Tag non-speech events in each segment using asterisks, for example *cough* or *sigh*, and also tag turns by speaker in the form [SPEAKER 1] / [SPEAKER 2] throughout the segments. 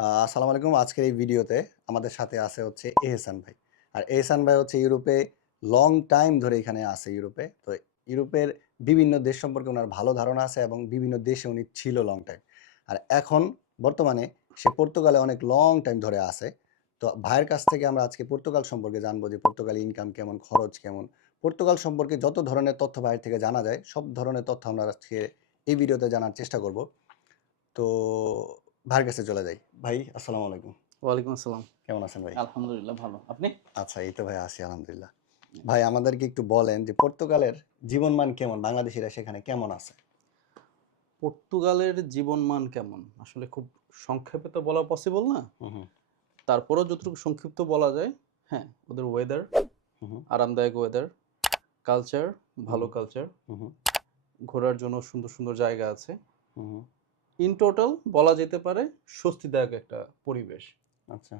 [SPEAKER 1] আসসালামু আলাইকুম। আজকের এই ভিডিওতে আমাদের সাথে আছে হচ্ছে এহসান ভাই। আর এহসান ভাই হচ্ছে ইউরোপে লং টাইম ধরে এখানে আছে ইউরোপে। তো ইউরোপের বিভিন্ন দেশ সম্পর্কে ওনার ভালো ধারণা আছে এবং বিভিন্ন দেশে উনি ছিল লং টাইম আর এখন বর্তমানে সে পর্তুগালে অনেক লং টাইম ধরে আছে। তো ভাইয়ের কাছ থেকে আমরা আজকে পর্তুগাল সম্পর্কে জানব যে পর্তুগালে ইনকাম কেমন, খরচ কেমন। পর্তুগাল সম্পর্কে যত ধরনের তথ্য ভাইয়ের থেকে জানা যায়, সব ধরনের তথ্য আমরা আজকে এই ভিডিওতে জানার চেষ্টা করব। তো ভাইয়ের কাছে চলে যাই। ভাই আসসালামু আলাইকুম।
[SPEAKER 2] ওয়ালাইকুম আসসালাম।
[SPEAKER 1] কেমন আছেন ভাই?
[SPEAKER 2] আলহামদুলিল্লাহ ভালো। আপনি?
[SPEAKER 1] আচ্ছা এই তো ভাই আছি আলহামদুলিল্লাহ। ভাই আমাদেরকে একটু বলেন যে পর্তুগালের জীবনমান কেমন? বাংলাদেশিরা সেখানে কেমন আছে?
[SPEAKER 2] পর্তুগালের জীবনমান কেমন? আসলে খুব সংক্ষেপে তো বলা পসিবল না। তারপরেও যতটুকু সংক্ষিপ্ত বলা যায় হ্যাঁ ওদের ওয়েদার আরামদায়ক ওয়েদার কালচার ভালো কালচার ঘোরার জন্য সুন্দর সুন্দর জায়গা আছে। ইন টোটাল বলা যেতে পারে স্বস্তিদায়ক একটা পরিবেশ।
[SPEAKER 1] আচ্ছা।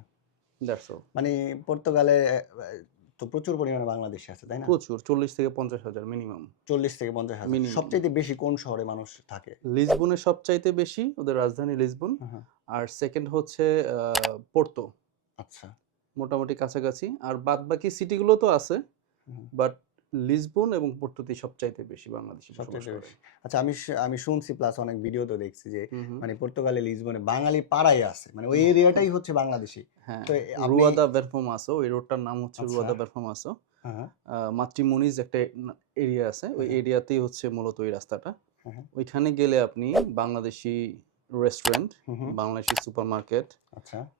[SPEAKER 2] দ্যাটস অল
[SPEAKER 1] মানে পর্তুগালে তো প্রচুর পরিমাণে বাংলাদেশি আছে তাই না?
[SPEAKER 2] প্রচুর চল্লিশ থেকে পঞ্চাশ হাজার মিনিমাম
[SPEAKER 1] চল্লিশ থেকে পঞ্চাশ হাজার. সবচেয়ে বেশি কোন শহরে মানুষ থাকে?
[SPEAKER 2] লিসবনে সবচাইতে বেশি ওদের রাজধানী লিসবন।
[SPEAKER 1] হ্যাঁ, হ্যাঁ,
[SPEAKER 2] আর সেকেন্ড হচ্ছে পোর্তো।
[SPEAKER 1] আচ্ছা।
[SPEAKER 2] মোটামুটি কাছাকাছি। আর বাদ বাকি সিটিগুলো তো আছে বাট লিসবন এবং পোর্টোতে সবচাইতে বেশি বাংলাদেশি
[SPEAKER 1] আচ্ছা আমি আমি শুনছি প্লাস অনেক ভিডিও তো দেখছি যে। মানে পর্তুগালে লিসবনে বাঙালি পাড়াই আছে। মানে ওই এরিয়াটাই হচ্ছে বাংলাদেশি।
[SPEAKER 2] হ্যাঁ
[SPEAKER 1] তো
[SPEAKER 2] রুয়াদা বেরফমাসো ওই রোডটার নাম হচ্ছে
[SPEAKER 1] আচ্ছা।
[SPEAKER 2] রুয়াদা বেরফমাসো
[SPEAKER 1] হ্যাঁ হ্যাঁ,
[SPEAKER 2] মাতৃমনিজ একটা এরিয়া আছে। ওই
[SPEAKER 1] হ্যাঁ।
[SPEAKER 2] এরিয়াতেই হচ্ছে মূলত ওই রাস্তাটা।
[SPEAKER 1] হ্যাঁ, হ্যাঁ।
[SPEAKER 2] ওইখানে গেলে আপনি Bangladeshi restaurant Bangladeshi super market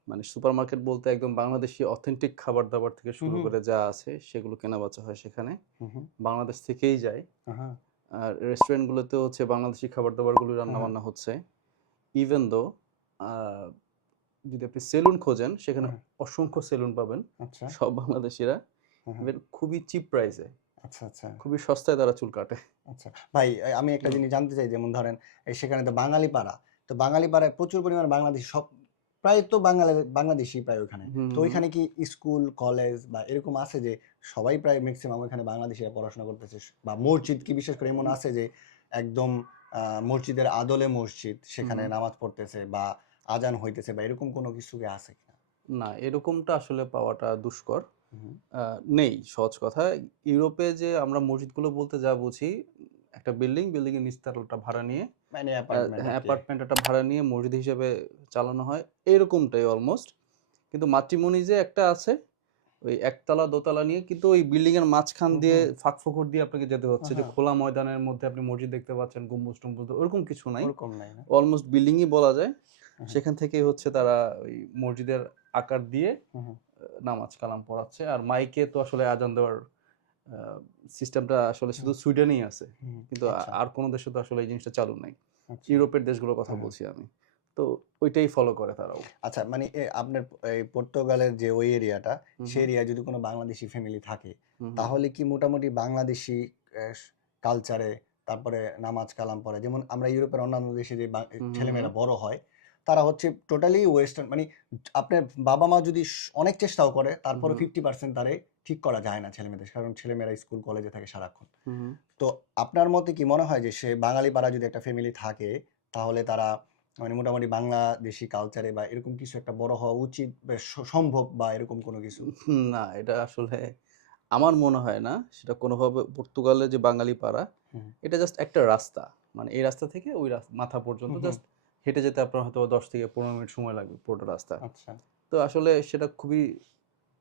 [SPEAKER 2] মানে সুপার মার্কেট বলতে একদম বাংলাদেশি অথেন্টিক খাবার দাবার থেকে শুরু করে যা আছে সেগুলো কেনা বেচা হয় সেখানে।
[SPEAKER 1] হুম,
[SPEAKER 2] বাংলাদেশ থেকেই যায়।
[SPEAKER 1] হ্যাঁ
[SPEAKER 2] আর রেস্টুরেন্টগুলোতে হচ্ছে বাংলাদেশি খাবার দাবারগুলো রান্না
[SPEAKER 1] হ্যাঁ।
[SPEAKER 2] বান্না হচ্ছে। ইভেন দো যদি আপনি সেলুন খোঁজেন সেখানে
[SPEAKER 1] হ্যাঁ।
[SPEAKER 2] অসংখ্য সেলুন পাবেন।
[SPEAKER 1] আচ্ছা।
[SPEAKER 2] সব বাংলাদেশিরা। ইভেন খুবই চিপ প্রাইসে
[SPEAKER 1] আচ্ছা আচ্ছা।
[SPEAKER 2] খুবই সস্তায় তারা চুল কাটে।
[SPEAKER 1] আচ্ছা। ভাই আমি একটা জিনিস জানতে চাই যেমন ধরেন সেখানে তো বাঙালি পাড়া তো বাঙালি পাড়ায় প্রচুর পরিমাণে বাংলাদেশি সব প্রায় তো বাঙালি বাংলাদেশি প্রায় ওখানে তো ওইখানে কি স্কুল কলেজ বা এরকম আছে যে সবাই প্রায় ম্যাক্সিমাম ওইখানে বাংলাদেশিরা পড়াশোনা করতেছে? বা মসজিদ কি বিশেষ করে এমন আছে যে একদম মসজিদের আদলে মসজিদ সেখানে নামাজ পড়তেছে বা আজান হইতেছে বা এরকম কোনো কিছু কি আছে কিনা?
[SPEAKER 2] না এরকমটা আসলে পাওয়াটা দুষ্কর। আহ, নেই সহজ কথা। ইউরোপে যে আমরা মসজিদগুলো বলতে যা বুঝি একটা বিল্ডিং বিল্ডিং এর নিচতলাটা ভাড়া নিয়ে
[SPEAKER 1] মানে।
[SPEAKER 2] অ্যাপার্টমেন্ট একটা ভাড়া নিয়ে মসজিদ হিসেবে চালানো হয় এরকমটাই অলমোস্ট কিন্তু মাতৃমণি যে একটা আছে ওই একতলা দোতলা নিয়ে কিন্তু ওই বিল্ডিং এর মাঝখান দিয়ে ফাঁক ফোকর দিয়ে আপনাকে যেতে হচ্ছে। যে। খোলা ময়দানের মধ্যে আপনি মসজিদ দেখতে পাচ্ছেন গম্বুজ টম্বুজ ওরকম কিছু নাই। অলমোস্ট বিল্ডিংই বলা যায়। সেখান থেকেই হচ্ছে তারা ওই মসজিদের আকার দিয়ে নামাজ কালাম পড়াচ্ছে। আর মাইকে তো আসলে আজান দেওয়ার সিস্টেমটা আসলে শুধু সুইডেনেই আছে। কিন্তু
[SPEAKER 1] আচ্ছা,
[SPEAKER 2] আর কোনো দেশে তো আসলে এই জিনিসটা চালু নাই।
[SPEAKER 1] আচ্ছা।
[SPEAKER 2] ইউরোপের দেশগুলোর কথা বলছি আমি। তো ওইটাই ফলো করে তারাও।
[SPEAKER 1] আচ্ছা মানে আপনার এই পর্তুগালের যে ওই এরিয়াটা সেই এরিয়ায় যদি কোনো বাংলাদেশি ফ্যামিলি থাকে। তাহলে কি মোটামুটি বাংলাদেশি কালচারে তারপরে নামাজ কালাম পড়ে? যেমন আমরা ইউরোপের অন্যান্য দেশে যে ছেলেমেয়েরা বড় হয় তারা হচ্ছে টোটালি ওয়েস্টার্ন মানে আপনার বাবা মা যদি অনেক চেষ্টাও করে তারপরে ফিফটি পার্সেন্ট তারে ঠিক করা যায় না ছেলেমেয়েদের কারণ ছেলেমেয়েরা স্কুল কলেজে থাকে সারাক্ষণ। তো আপনার মতে কি মনে হয় যে সে বাঙালি পাড়া যদি একটা ফ্যামিলি থাকে তাহলে তারা মানে মোটামুটি বাংলাদেশি কালচারে বা এরকম কিছু একটা বড় হওয়া উচিত সম্ভব বা এরকম কোনো কিছু?
[SPEAKER 2] না এটা আসলে আমার মনে হয় না। সেটা কোনোভাবে পর্তুগালের যে বাঙালি পাড়া এটা জাস্ট একটা রাস্তা। মানে এই রাস্তা থেকে ওই মাথা পর্যন্ত। জাস্ট হেঁটে যেতে আপনার হয়তো দশ থেকে পনেরো মিনিট সময় লাগবে পুরোটা রাস্তা।
[SPEAKER 1] আচ্ছা।
[SPEAKER 2] তো আসলে সেটা খুবই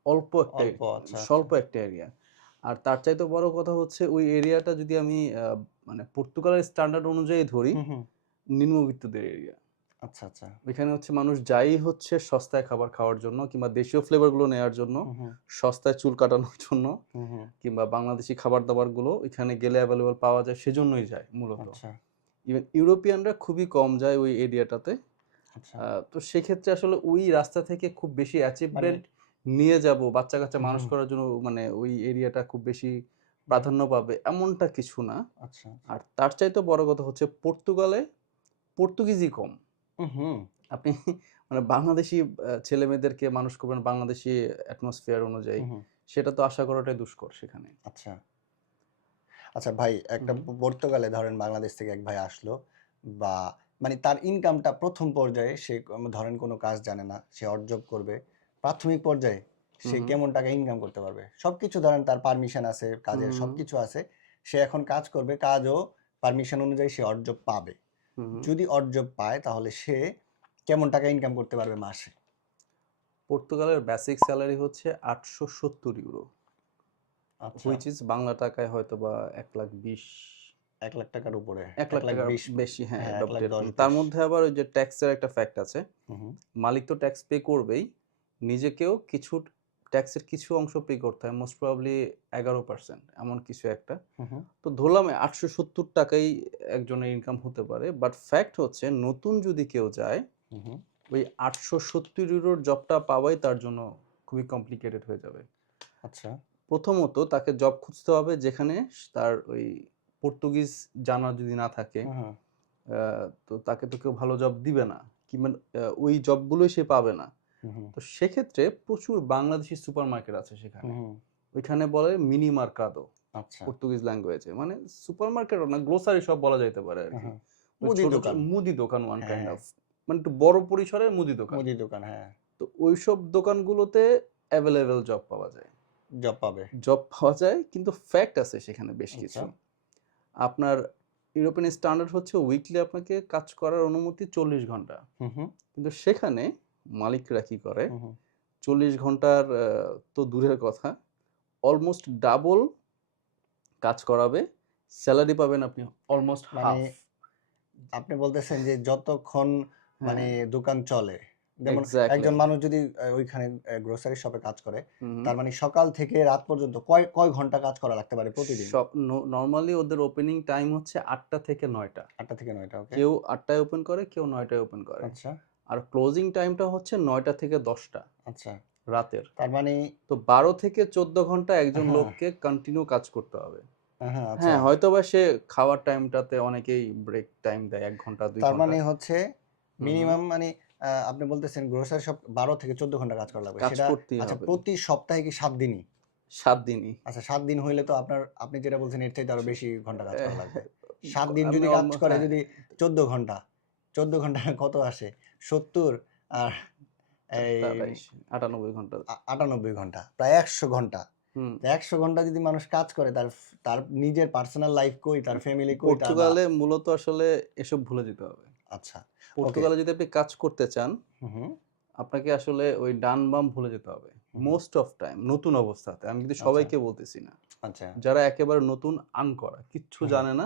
[SPEAKER 2] অল্প একটা
[SPEAKER 1] আচ্ছা, আচ্ছা।
[SPEAKER 2] স্বল্প একটা এরিয়া আর তার চাইতে বড় কথা হচ্ছে ওই এরিয়াটা যদি আমি মানে পর্তুগালের স্ট্যান্ডার্ড অনুযায়ী ধরি। নিম্নবিত্তদের এরিয়া
[SPEAKER 1] আচ্ছা আচ্ছা।
[SPEAKER 2] ওইখানে হচ্ছে মানুষ যাই হচ্ছে সস্তায় খাবার খাওয়ার জন্য কিংবা দেশীয় ফ্লেভারগুলো নেওয়ার জন্য সস্তায় চুল কাটানোর জন্য। কিংবা বাংলাদেশি খাবার দাবারগুলো এখানে গেলে অ্যাভেলেবল পাওয়া যায় সেজন্যই যায় মূলত।
[SPEAKER 1] আচ্ছা।
[SPEAKER 2] ইভেন ইউরোপিয়ানরা খুবই কম যায় ওই এরিয়াটাতে
[SPEAKER 1] আচ্ছা।
[SPEAKER 2] তো সেক্ষেত্রে আসলে ওই রাস্তা থেকে খুব বেশি অ্যাচিভমেন্ট নিয়ে যাব বাচ্চা কাচ্চা মানুষ করার জন্য মানে ওই এরিয়াটা খুব বেশি প্রাধান্য পাবে এমনটা কিছু না।
[SPEAKER 1] আচ্ছা
[SPEAKER 2] আর তার চাইতে বড় কথা হচ্ছে পর্তুগালে পর্তুগিজই কম। আপনি *laughs* মানে বাংলাদেশি ছেলে মেয়েদেরকে মানুষ করবেন বাংলাদেশি অ্যাটমসফিয়ার অনুযায়ী। সেটা তো আশা করাটাই দুষ্কর সেখানে।
[SPEAKER 1] আচ্ছা। আচ্ছা ভাই একটা। পর্তুগালে ধরেন বাংলাদেশ থেকে এক ভাই আসলো বা মানে তার ইনকামটা প্রথম পর্যায়ে সে ধরেন কোনো কাজ জানে না সে অর্জব করবে। প্রাথমিক পর্যায়ে সে। কেমন টাকা ইনকাম করতে পারবে? সবকিছু ধরেন তার পারমিশন আছে কাজের। সবকিছু আছে সে এখন কাজ করবে কাজও পারমিশন অনুযায়ী সে অর্জব পাবে। যদি অর্জব পায় তাহলে সে কেমন টাকা ইনকাম করতে পারবে মাসে?
[SPEAKER 2] পর্তুগালের বেসিক স্যালারি হচ্ছে আটশো সত্তর ইউরো হুইচ ইজ বাংলা টাকায় হয়তো বা এক লাখ বিশ।
[SPEAKER 1] এক লাখ টাকার উপরে।
[SPEAKER 2] এক লাখ টাকার
[SPEAKER 1] বিশ।
[SPEAKER 2] বেশি হ্যাঁ
[SPEAKER 1] হ্যাঁ।
[SPEAKER 2] তার মধ্যে আবার ওই যে ট্যাক্সের একটা ফ্যাক্ট আছে। মালিক তো ট্যাক্স পে করবেই নিজেকেও কিছু ট্যাক্সের কিছু অংশ পে করতে হয় মোস্ট প্রবাবলি এগারো পার্সেন্ট এমন কিছু একটা। তো ধরলাম আটশো সত্তর টাকাই একজনের ইনকাম হতে পারে বাট ফ্যাক্ট হচ্ছে নতুন যদি কেউ যায়। ওই আটশো সত্তর ইউরোর জবটা পাওয়াই তার জন্য খুবই কমপ্লিকেটেড হয়ে যাবে।
[SPEAKER 1] আচ্ছা।
[SPEAKER 2] প্রথমত তাকে জব খুঁজতে হবে যেখানে তার ওই পর্তুগিজ জানা যদি না থাকে তো তাকে তো কেউ ভালো জব দিবে না। কিংবা ওই জবগুলোই সে পাবে না। তো সেক্ষেত্রে প্রচুর বাংলাদেশি সুপার মার্কেট আছে সেখানে। ওইখানে বলে মিনি মার্কাদো পর্তুগিজ ল্যাঙ্গুয়েজে মানে সুপার মার্কেট না গ্রোসারি সব বলা যাইতে পারে আর কি।
[SPEAKER 1] মুদি
[SPEAKER 2] ছোট ছোট
[SPEAKER 1] দোকান।
[SPEAKER 2] মুদি দোকান ওয়ান কাইন্ড
[SPEAKER 1] হ্যাঁ।
[SPEAKER 2] অফ মানে একটু বড় পরিসরের মুদি দোকান।
[SPEAKER 1] মুদি দোকান হ্যাঁ।
[SPEAKER 2] তো ওইসব দোকানগুলোতে অ্যাভেলেবেল জব পাওয়া যায়।
[SPEAKER 1] জব পাবে।
[SPEAKER 2] জব পাওয়া যায় কিন্তু ফ্যাক্ট আছে সেখানে বেশ কিছু।
[SPEAKER 1] আচ্ছা।
[SPEAKER 2] আপনার ইউরোপিয়ান স্ট্যান্ডার্ড হচ্ছে উইকলি আপনাকে কাজ করার অনুমতি চল্লিশ
[SPEAKER 1] ঘণ্টা।
[SPEAKER 2] কিন্তু সেখানে মালিকরা কি করে? চল্লিশ ঘণ্টার তো দূরের কথা। অলমোস্ট ডাবল কাজ করাবে স্যালারি পাবেন আপনি অলমোস্ট হাফ
[SPEAKER 1] মানে আপনি বলতেছেন যে যতক্ষণ মানে দোকান চলে। যেমন
[SPEAKER 2] হ্যাঁ।
[SPEAKER 1] একজন মানুষ যদি ওইখানে গ্রোসারি শপে কাজ করে তার মানে সকাল থেকে রাত পর্যন্ত কয় কয় ঘণ্টা কাজ করা লাগতে পারে প্রতিদিন?
[SPEAKER 2] নর্মালি ওদের ওপেনিং টাইম হচ্ছে আটটা থেকে নয়টা।
[SPEAKER 1] আটটা থেকে নয়টা
[SPEAKER 2] কেউ আটটায় ওপেন করে কেউ নয়টায় ওপেন করে।
[SPEAKER 1] আচ্ছা।
[SPEAKER 2] আর ক্লোজিং টাইমটা হচ্ছে নয়টা থেকে দশটা
[SPEAKER 1] আচ্ছা।
[SPEAKER 2] রাতের।
[SPEAKER 1] তার মানে
[SPEAKER 2] তো বারো থেকে চোদ্দ ঘণ্টা একজন
[SPEAKER 1] হ্যাঁ।
[SPEAKER 2] লোককে কন্টিনিউ কাজ করতে হবে।
[SPEAKER 1] হ্যাঁ আচ্ছা।
[SPEAKER 2] হ্যাঁ হয়তো বা সে খাওয়ার টাইমটাতে অনেকেই ব্রেক টাইম দেয় এক ঘণ্টা দুই
[SPEAKER 1] তার মানে হচ্ছে মিনিমাম মানে আপনি বলতেছেন গ্রোসারি শপ বারো থেকে চোদ্দ ঘণ্টা কাজ করা লাগবে। সেটা আচ্ছা প্রতি সপ্তাহে কি সাত দিনই?
[SPEAKER 2] সাত দিনই।
[SPEAKER 1] আচ্ছা সাত দিন হইলে তো আপনার আপনি যেটা বলছেন এর চাইতে আরও বেশি ঘণ্টা কাজ করা লাগবে। সাত দিন যদি কাজ করে
[SPEAKER 2] হ্যাঁ,
[SPEAKER 1] যদি চোদ্দ ঘণ্টা চোদ্দ ঘণ্টা কত আসে? সত্তর আর এই
[SPEAKER 2] আটানব্বই
[SPEAKER 1] ঘণ্টা। আটানব্বই ঘণ্টা প্রায় একশো
[SPEAKER 2] ঘণ্টা।
[SPEAKER 1] একশো ঘণ্টা যদি মানুষ কাজ করে তার তার নিজের পার্সোনাল লাইফ কই তার ফ্যামিলি কই
[SPEAKER 2] পর্তুগালে মূলত আসলে এসব ভুলে যেতে হবে।
[SPEAKER 1] আচ্ছা
[SPEAKER 2] পর্তুগালে যদি আপনি কাজ করতে চান আপনাকে আসলে ওই ডান বাম ভুলে যেতে হবে। মোস্ট অফ টাইম নতুন অবস্থাতে। আমি কিন্তু সবাইকে বলতেছি না।
[SPEAKER 1] আচ্ছা।
[SPEAKER 2] যারা একেবারে নতুন আন করা কিচ্ছু জানে না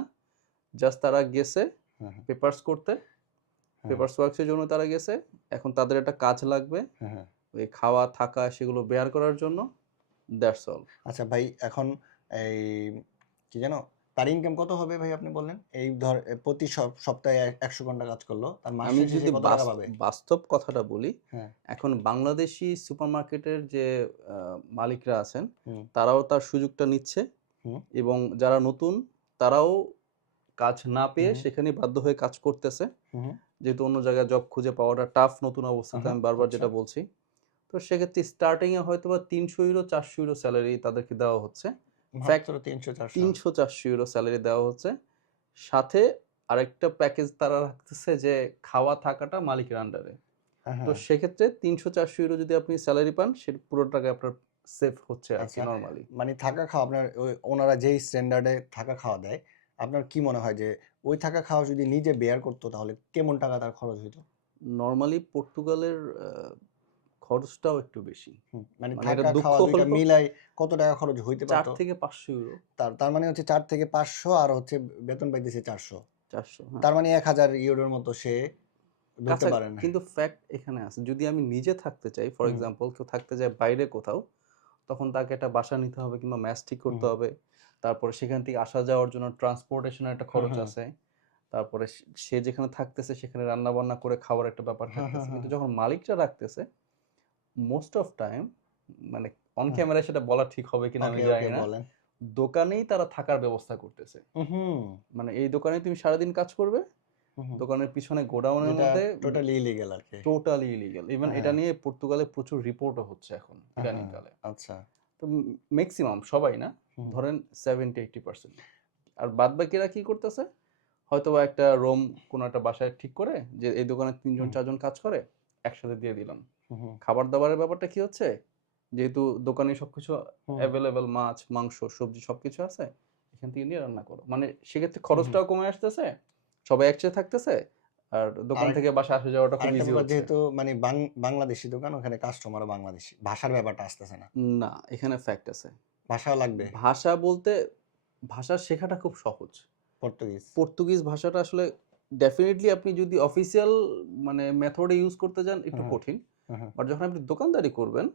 [SPEAKER 2] জাস্ট তারা গেছে পেপারস করতে পেপারস ওয়ার্কসের জন্য তারা গেছে। এখন তাদের একটা কাজ লাগবে।
[SPEAKER 1] হুম, হুম।
[SPEAKER 2] ওই খাওয়া থাকা সেগুলো বেয়ার করার জন্য। দ্যাটস অল
[SPEAKER 1] আচ্ছা ভাই এখন এই কি জানো তার ইনকাম কত হবে ভাই আপনি বললেন? এই ধর প্রতি সপ্তাহে এক- একশো ঘণ্টা কাজ করল। তার মাস
[SPEAKER 2] আমি যদি বাস্তব কথাটা বলি
[SPEAKER 1] হ্যাঁ।
[SPEAKER 2] এখন বাংলাদেশি সুপারমার্কেটের যে মালিকরা আছেন। তারাও তার সুযোগটা নিচ্ছে। এবং যারা নতুন তারাও কাজ না পেয়ে সেখানে বাধ্য হয়ে কাজ করতেছে। যেহেতু অন্য জায়গায় জব খুঁজে পাওয়াটা টাফ নতুন অবস্থাতে আমি বারবার
[SPEAKER 1] আচ্ছা।
[SPEAKER 2] যেটা বলছি তো সেক্ষেত্রে স্টার্টিং এ হয়তো বা তিনশো ইউরো চারশো ইউরো স্যালারি তাদেরকে দেওয়া হচ্ছে
[SPEAKER 1] তিনশো চারশো
[SPEAKER 2] ইউরো স্যালারি দেওয়া হচ্ছে সাথে আরেকটা প্যাকেজ তারা রাখতেছে যে খাওয়া থাকাটা মালিকের আন্ডারে
[SPEAKER 1] হ্যাঁ,
[SPEAKER 2] তো
[SPEAKER 1] হ্যাঁ।
[SPEAKER 2] সেক্ষেত্রে তিনশো চারশো ইউরো যদি আপনি স্যালারি পান সে পুরো টাকা আপনার সেভ হচ্ছে আর কি
[SPEAKER 1] আচ্ছা।
[SPEAKER 2] নর্মালি
[SPEAKER 1] মানে থাকা খাওয়া আপনার ওনারা যেই স্ট্যান্ডার্ডে থাকা খাওয়া দেয় আপনার কি মনে হয় যে ওই থাকা খাওয়া যদি নিজে বেয়ার করতো তাহলে কেমন টাকা তার খরচ হইতো?
[SPEAKER 2] নর্মালি পর্তুগালের খরচটাও একটু বেশি।
[SPEAKER 1] মানে
[SPEAKER 2] মানে
[SPEAKER 1] থাকা খাওয়া মিলাই কত টাকা খরচ হইতে
[SPEAKER 2] চার
[SPEAKER 1] পারতো?
[SPEAKER 2] থেকে পাঁচশো ইউরো
[SPEAKER 1] তার তার মানে হচ্ছে চার থেকে পাঁচশো আর হচ্ছে বেতন পাইতেছে চারশো।
[SPEAKER 2] চারশো হ্যাঁ।
[SPEAKER 1] তার মানে এক হাজার ইউরোর মতো সে ধরতে পারে না।
[SPEAKER 2] কিন্তু ফ্যাক্ট এখানে আছে যদি আমি নিজে থাকতে চাই ফর এক্সাম্পল কেউ থাকতে যায় বাইরে কোথাও তখন তাকে একটা বাসা নিতে হবে কিংবা ম্যাচ ঠিক করতে হবে। তারপরে সেখান থেকে আসা যাওয়ার জন্য ট্রান্সপোর্টেশনের একটা খরচ আছে। তারপরে সে- যেখানে থাকতেছে সেখানে রান্না বান্না করে খাওয়ার একটা ব্যাপার
[SPEAKER 1] হ্যাঁ,
[SPEAKER 2] থাকতেছে।
[SPEAKER 1] হ্যাঁ,
[SPEAKER 2] কিন্তু
[SPEAKER 1] হ্যাঁ।
[SPEAKER 2] যখন মালিকটা রাখতেছে মোস্ট অফ টাইম মানে অন। ক্যামেরায় সেটা বলা ঠিক হবে কিনা আমি জানি না। দোকানেই তারা থাকার ব্যবস্থা করতেছে। মানে এই দোকানে তুমি সারাদিন কাজ করবে দোকানের পিছনে গোডাউনের মধ্যে
[SPEAKER 1] টোটালি ইলিগেল আর কি।
[SPEAKER 2] টোটালি ইলিগাল ইভেন এটা। নিয়ে পর্তুগালে প্রচুর রিপোর্টও হচ্ছে এখন ইদানিং কালে
[SPEAKER 1] আচ্ছা।
[SPEAKER 2] তো ম্যাক্সিমাম সবাই না ধরেন সেভেন্টি এইটি পার্সেন্ট আর বাদ বাকিরা কি করতেছে? হয়তো একটা রুম কোনো একটা বাসায় ঠিক করে যে এই দোকানে তিনজন চারজন কাজ করে একসাথে দিয়ে দিলাম। খাবার দাবারের ব্যাপারটা কি হচ্ছে? যেহেতু দোকানে সবকিছু। অ্যাভেলেবেল মাছ মাংস সবজি সবকিছু আছে এখান থেকে নিয়ে রান্না করো। মানে সেক্ষেত্রে খরচটাও কমে আসতেছে সবাই একসাথে থাকতেছে আর দোকান থেকে বাসা আসা যাওয়াটা খুব ইজি হচ্ছে।
[SPEAKER 1] যেহেতু মানে বাংলাদেশি দোকান ওখানে কাস্টমারও বাংলাদেশি। ভাষার ব্যাপারটা আসতেছে না।
[SPEAKER 2] না এখানে ফ্যাক্ট আছে।
[SPEAKER 1] ভাষাও লাগবে।
[SPEAKER 2] ভাষা বলতে ভাষা শেখাটা খুব সহজ।
[SPEAKER 1] পর্তুগিজ।
[SPEAKER 2] পর্তুগিজ ভাষাটা আসলে ডেফিনেটলি আপনি যদি অফিসিয়াল মানে মেথডে ইউজ করতে যান একটু কঠিন। বাট যখন আপনি দোকানদারি করবেন।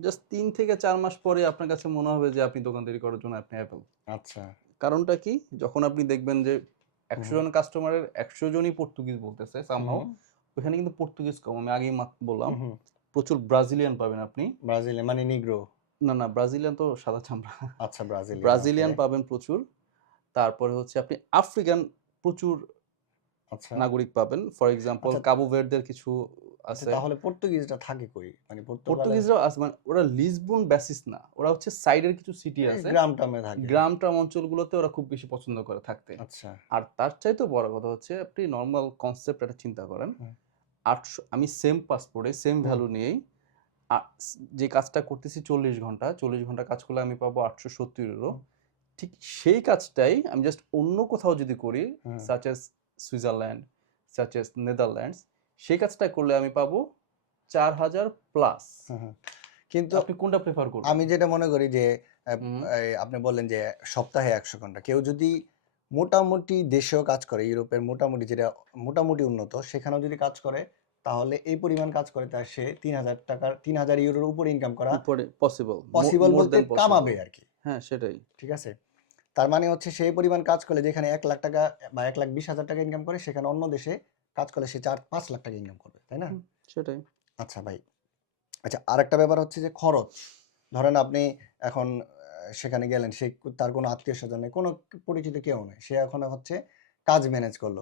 [SPEAKER 2] জাস্ট তিন থেকে চার মাস পরে আপনার কাছে মনে হবে যে আপনি দোকানদারি করার জন্য আপনি অ্যাপেল
[SPEAKER 1] আচ্ছা।
[SPEAKER 2] কারণটা কি? যখন আপনি দেখবেন যে একশো জন কাস্টমারের একশো জনই পর্তুগিজ বলতেছে সামহাও ওখানে কিন্তু পর্তুগিজ কম আমি আগেই বললাম। প্রচুর ব্রাজিলিয়ান পাবেন আপনি।
[SPEAKER 1] ব্রাজিলিয়ান মানে নিগ্রো
[SPEAKER 2] না না ব্রাজিলিয়ান তো সাদা চামড়া।
[SPEAKER 1] আচ্ছা ব্রাজিল
[SPEAKER 2] ব্রাজিলিয়ান পাবেন প্রচুর। তারপরে হচ্ছে আপনি আফ্রিকান প্রচুর
[SPEAKER 1] আচ্ছা।
[SPEAKER 2] নাগরিক পাবেন। For example. কাবু ভেরদের কিছু আছে।
[SPEAKER 1] তাহলে থাকে কই? মানে
[SPEAKER 2] আছে মানে ওরা লিসবন বেসিস না। ওরা হচ্ছে সাইডের কিছু সিটি আছে।
[SPEAKER 1] গ্রাম টামে থাকে।
[SPEAKER 2] গ্রাম ট্রাম অঞ্চলগুলোতে ওরা খুব বেশি পছন্দ করে থাকতে।
[SPEAKER 1] আচ্ছা।
[SPEAKER 2] আর তার চাইতেও বড় কথা হচ্ছে আপনি নর্মাল কনসেপ্ট একটা চিন্তা করেন। আটশো আমি সেম পাসপোর্টে সেম ভ্যালু নিয়েই যে কাজটা করতেছি চল্লিশ ঘণ্টা চল্লিশ ঘণ্টা কাজ করলে আমি পাবো আটশো সত্তর ইউরো ঠিক সেই কাজটাই আমি জাস্ট অন্য কোথাও যদি করি such as Switzerland such as Netherlands সেই কাজটা করলে আমি পাবো চার হাজার প্লাস।
[SPEAKER 1] কিন্তু
[SPEAKER 2] আপনি কোনটা প্রেফার করবেন?
[SPEAKER 1] আমি যেটা মনে করি যে এই আপনি বললেন যে সপ্তাহে একশো ঘণ্টা। কেউ যদি মোটামুটি দেশেও কাজ করে ইউরোপের মোটামুটি যেটা মোটামুটি উন্নত সেখানেও যদি কাজ করে তাহলে এই পরিমাণ কাজ করে তার সে তিন হাজার টাকার তিন হাজার ইউরোর উপরে ইনকাম করা
[SPEAKER 2] পসিবল
[SPEAKER 1] পসিবল বলতে কামাবে আর কি।
[SPEAKER 2] হ্যাঁ সেটাই।
[SPEAKER 1] ঠিক আছে? তার মানে হচ্ছে সেই পরিমাণ কাজ করলে যেখানে এক লাখ টাকা বা এক লাখ বিশ হাজার টাকা ইনকাম করে সেখানে অন্য দেশে কাজ করলে সে চার পাঁচ লাখ টাকা ইনকাম করবে তাই না?
[SPEAKER 2] সেটাই।
[SPEAKER 1] আচ্ছা ভাই আচ্ছা আরেকটা ব্যাপার হচ্ছে যে খরচ। ধরেন আপনি এখন সেখানে গেলেন সে তার কোনো আত্মীয় স্বজন নেই কোনো পরিচিত কেউ নেই সে এখন হচ্ছে কাজ ম্যানেজ করল।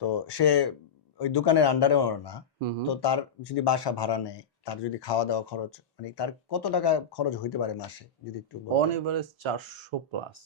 [SPEAKER 1] তো সে ওই দোকানের আন্ডারেও না। তো তার যদি বাসা ভাড়া নেয় তার যদি খাওয়া দাওয়া খরচ মানে তার কত টাকা খরচ হইতে পারে মাসে যদি একটু
[SPEAKER 2] অন এভারেজ চারশো প্লাস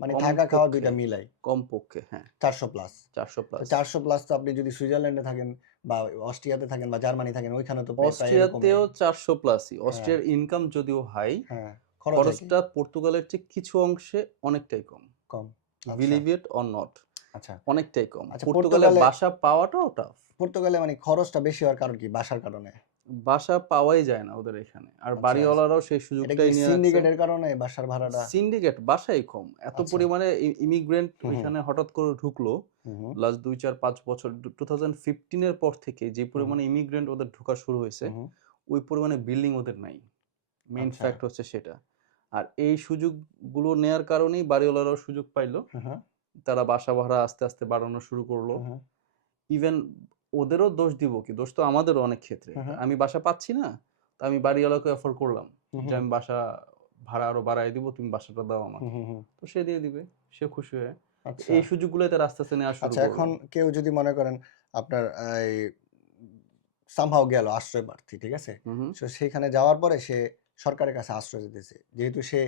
[SPEAKER 1] মানে থাকা খাওয়া দুইটা মিলাই।
[SPEAKER 2] কমপক্ষে হ্যাঁ।
[SPEAKER 1] চারশো প্লাস
[SPEAKER 2] চারশো প্লাস
[SPEAKER 1] চারশো প্লাস তো আপনি যদি সুইজারল্যান্ডে থাকেন বা অস্ট্রিয়াতে থাকেন বা জার্মানি থাকেন ওইখানে তো
[SPEAKER 2] অস্ট্রিয়াতেও চারশো প্লাসই অস্ট্রিয়ার ইনকাম যদিও হাই
[SPEAKER 1] হ্যাঁ হয়
[SPEAKER 2] খরচটা পর্তুগালের চেয়ে কিছু অংশে অনেকটাই কম।
[SPEAKER 1] কম।
[SPEAKER 2] বিলিভ ইট অর নট
[SPEAKER 1] আচ্ছা।
[SPEAKER 2] অনেকটাই কম।
[SPEAKER 1] আচ্ছা, পর্তুগালে-
[SPEAKER 2] বাসা পাওয়াটাও টাফ
[SPEAKER 1] পর্তুগালে মানে খরচটা বেশি হওয়ার কারণ কি? বাসার কারণে?
[SPEAKER 2] বাসা পাওয়াই যায় না ওদের এখানে। আর
[SPEAKER 1] আচ্ছা,
[SPEAKER 2] বাড়িওয়ালারাও সেই সুযোগটাই নিয়ে
[SPEAKER 1] সিন্ডিকেটের কারণে বাসার ভাড়াটা?
[SPEAKER 2] সিন্ডিকেট বাসাই কম। এত
[SPEAKER 1] আচ্ছা।
[SPEAKER 2] পরিমাণে ইমিগ্রেন্ট
[SPEAKER 1] হুম।
[SPEAKER 2] হঠাৎ করে ঢুকলো লাস্ট দুই চার পাঁচ বছর টু থাউজেন্ড ফিফটিনের পর থেকে যে পরিমাণে ইমিগ্রেন্ট ওদের ঢোকা শুরু হয়েছে ওই পরিমাণে বিল্ডিং ওদের নাই। মেইন
[SPEAKER 1] আচ্ছা।
[SPEAKER 2] ফ্যাক্ট হচ্ছে সেটা। আর এই সুযোগগুলো নেয়ার কারণেই বাড়িওয়ালারাও সুযোগ পাইলো। তারা বাসা ভাড়া আস্তে আস্তে বাড়ানো শুরু করল। ইভেন ওদেরও দোষ দিব কি? দোষ তো আমাদেরও অনেক ক্ষেত্রে।
[SPEAKER 1] হুম হুম।
[SPEAKER 2] আমি বাসা পাচ্ছি না তো আমি বাড়িওয়ালাকে অফার করলাম। যে আমি বাসা ভাড়া আরও বাড়াই দিব তুমি বাসাটা দাও আমাকে। তো সে দিয়ে দিবে সে খুশি হয়ে।
[SPEAKER 1] আচ্ছা।
[SPEAKER 2] এই সুযোগগুলো তারা আস্তে আস্তে নেওয়া শুরু
[SPEAKER 1] আচ্ছা এখন কেউ যদি মনে করেন আপনার এই সামহাও গেল আশ্রয় প্রার্থী ঠিক আছে। তো সেখানে যাওয়ার পরে সে সরকারের কাছে আশ্রয় দিতেছে। যেহেতু সে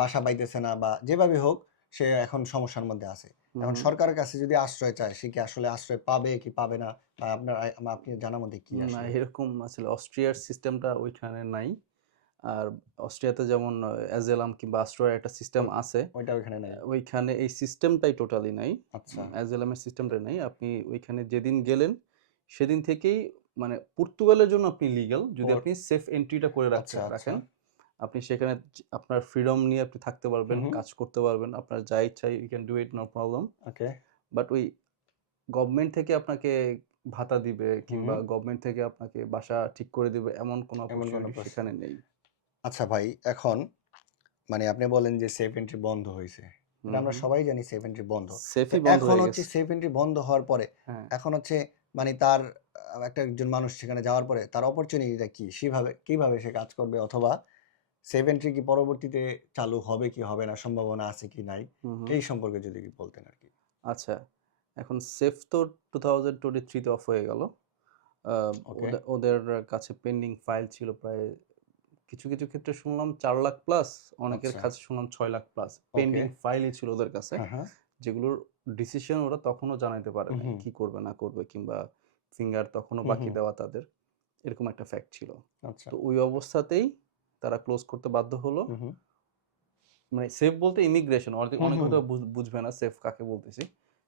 [SPEAKER 1] বাসা পাইতেছে না বা যেভাবে হোক সে এখন সমস্যার মধ্যে আছে। এখন সরকারের কাছে যদি আশ্রয় চায় সে কি আসলে আশ্রয় পাবে কি পাবে না? আপনার আপনি জানার মধ্যে কি
[SPEAKER 2] না এরকম আসলে অস্ট্রিয়ার সিস্টেমটা ওইখানে নাই। আর অস্ট্রিয়াতে যেমন অ্যাজেলাম কিংবা আশ্রয়ের একটা সিস্টেম আছে
[SPEAKER 1] ওইটা ওইখানে নেই।
[SPEAKER 2] ওইখানে এই সিস্টেমটাই টোটালি নাই।
[SPEAKER 1] আচ্ছা।
[SPEAKER 2] অ্যাজেলামের সিস্টেমটা নেই। আপনি ওইখানে যেদিন গেলেন সেদিন থেকেই মানে পর্তুগালের জন্য আপনি লিগ্যাল যদি আপনি সেফ এন্ট্রিটা করে
[SPEAKER 1] আচ্ছা
[SPEAKER 2] রাখছেন
[SPEAKER 1] আচ্ছা।
[SPEAKER 2] রাখেন। আপনি সেখানে আপনার ফ্রিডম নিয়ে আপনি থাকতে পারবেন। কাজ করতে পারবেন আপনার যা ইচ্ছা you can do it no problem
[SPEAKER 1] okay
[SPEAKER 2] but ওই গভর্নমেন্ট থেকে আপনাকে ভাতা দিবে কিংবা। গভর্নমেন্ট থেকে আপনাকে বাসা ঠিক করে দিবে এমন কোনো সেখানে নেই।
[SPEAKER 1] আচ্ছা ভাই এখন মানে আপনি বলেন যে সেফ এন্ট্রি বন্ধ হয়েছে এটা আমরা সবাই জানি সেফ এন্ট্রি
[SPEAKER 2] বন্ধ।
[SPEAKER 1] এখন হচ্ছে সেফ এন্ট্রি বন্ধ হওয়ার পরে
[SPEAKER 2] হ্যাঁ।
[SPEAKER 1] এখন হচ্ছে মানে তার একটা একজন মানুষ সেখানে যাওয়ার পরে তার অপরচুনিটিটা কি? সেভাবে কীভাবে সে কাজ করবে? অথবা সেফ এন্ট্রি কি পরবর্তীতে চালু হবে কি হবে না সম্ভাবনা আছে কি নাই। এই সম্পর্কে যদি কি বলতেন আর কি।
[SPEAKER 2] আচ্ছা এখন সেফ তো টু থাউজেন্ড টোয়েন্টি থ্রিতে অফ হয়ে গেল। ওদের- কাছে পেন্ডিং ফাইল ছিল প্রায় কিছু কিছু ক্ষেত্রে শুনলাম চার লাখ প্লাস অনেকের
[SPEAKER 1] আচ্ছা।
[SPEAKER 2] কাছে শুনলাম ছয় লাখ প্লাস পেন্ডিং ফাইলই ছিল ওদের কাছে।
[SPEAKER 1] হ্যাঁ হ্যাঁ।
[SPEAKER 2] যেগুলোর ডিসিশন ওরা তখনও জানাইতে পারে না কি করবে না করবে কিংবা ফিঙ্গার তখনও বাকি দেওয়া তাদের এরকম একটা ফ্যাক্ট ছিল।
[SPEAKER 1] আচ্ছা।
[SPEAKER 2] তো ওই অবস্থাতেই তারা ক্লোজ করতে বাধ্য হলো। মানে সেফ বলতে ইমিগ্রেশন অনেক। হয়তো বুঝবে না সেফ কাকে বলতেছি।